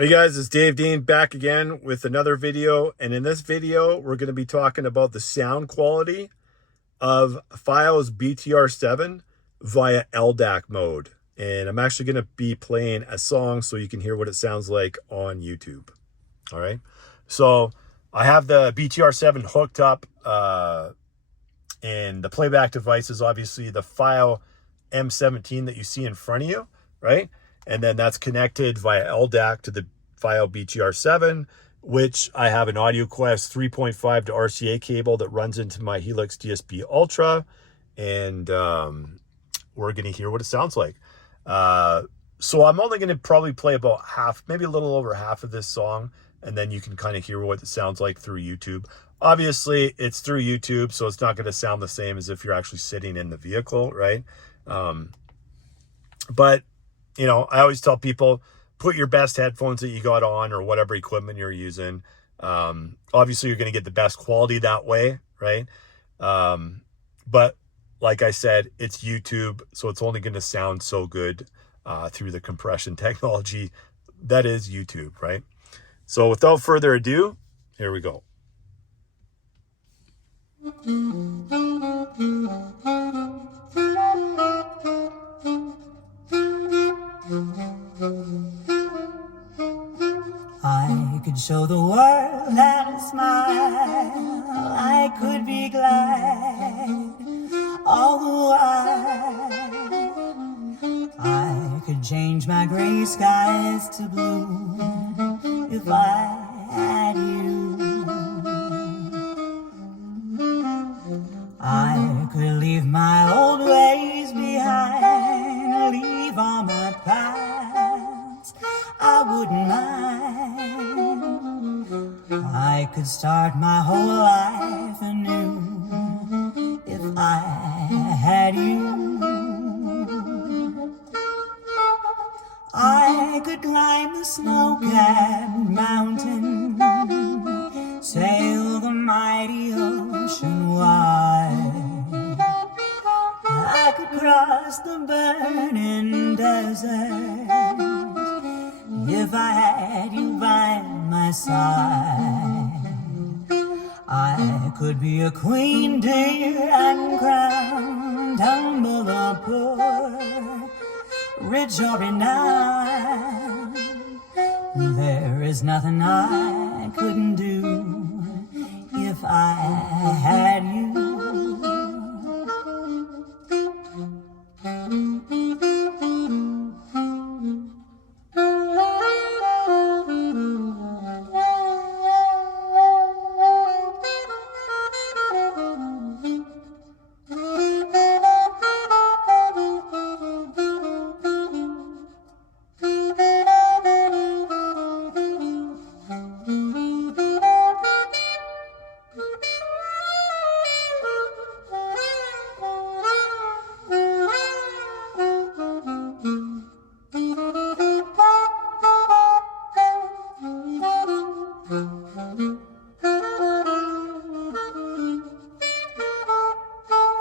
Hey guys, it's Dave Dean back again with another video. And in this video, we're going to be talking about the sound quality of FiiO's BTR7 via Ldac mode. And I'm actually going to be playing a song so you can hear what it sounds like on YouTube. All right. So I have the BTR7 hooked up and the playback device is obviously the FiiO M17 that you see in front of you, right? And then that's connected via Ldac to the FiiO BTR7, which I have an AudioQuest 3.5 to RCA cable that runs into my Helix DSP Ultra. And we're going to hear what it sounds like. So I'm only going to probably play about half, maybe a little over half of this song. And then you can kind of hear what it sounds like through YouTube. Obviously, it's through YouTube, so it's not going to sound the same as if you're actually sitting in the vehicle, right? But you know, I always tell people, put your best headphones that you got on or whatever equipment you're using. Obviously, you're going to get the best quality that way, right? But like I said, it's YouTube, so it's only going to sound so good through the compression technology that is YouTube, right? So without further ado, here we go. I could show the world how to smile, I could be glad all the while. I could change my gray skies to blue if I had you. I could leave my old ways behind, leave all my past, I wouldn't mind. I could start my whole life anew if I had you. I could climb the snow-capped mountain, sail the mighty ocean wide. I could cross the burning desert if I had you by my side. I could be a queen, dear, uncrowned, humble or poor, rich or renowned. There is nothing I couldn't do if I had you.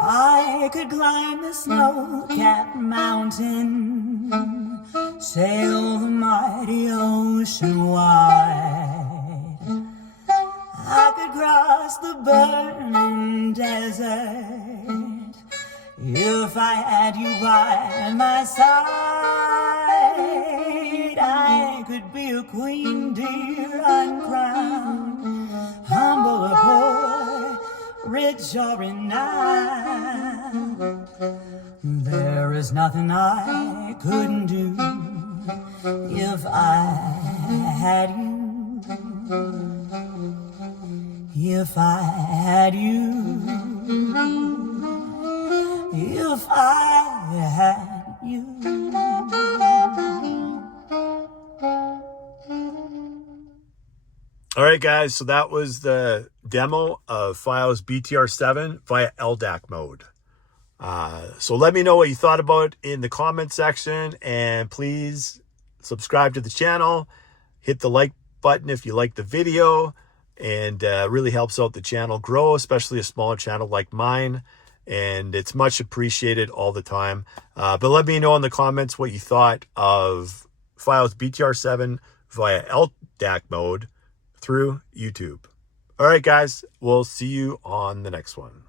I could climb the snow-capped mountain, sail the mighty ocean wide. I could cross the burning desert if I had you by my side. I could be a queen, dear, uncrowned, humble or poor, rich or renowned. There is nothing I couldn't do if I had you. If I had you. If I had you. All right, guys, so that was the demo of FiiO's BTR7 via Ldac mode. So let me know what you thought about it in the comment section, and please subscribe to the channel, hit the like button if you like the video, and really helps out the channel grow, especially a smaller channel like mine. and it's much appreciated all the time. But let me know in the comments what you thought of FiiO's BTR7 via Ldac mode through YouTube. All right, guys, we'll see you on the next one.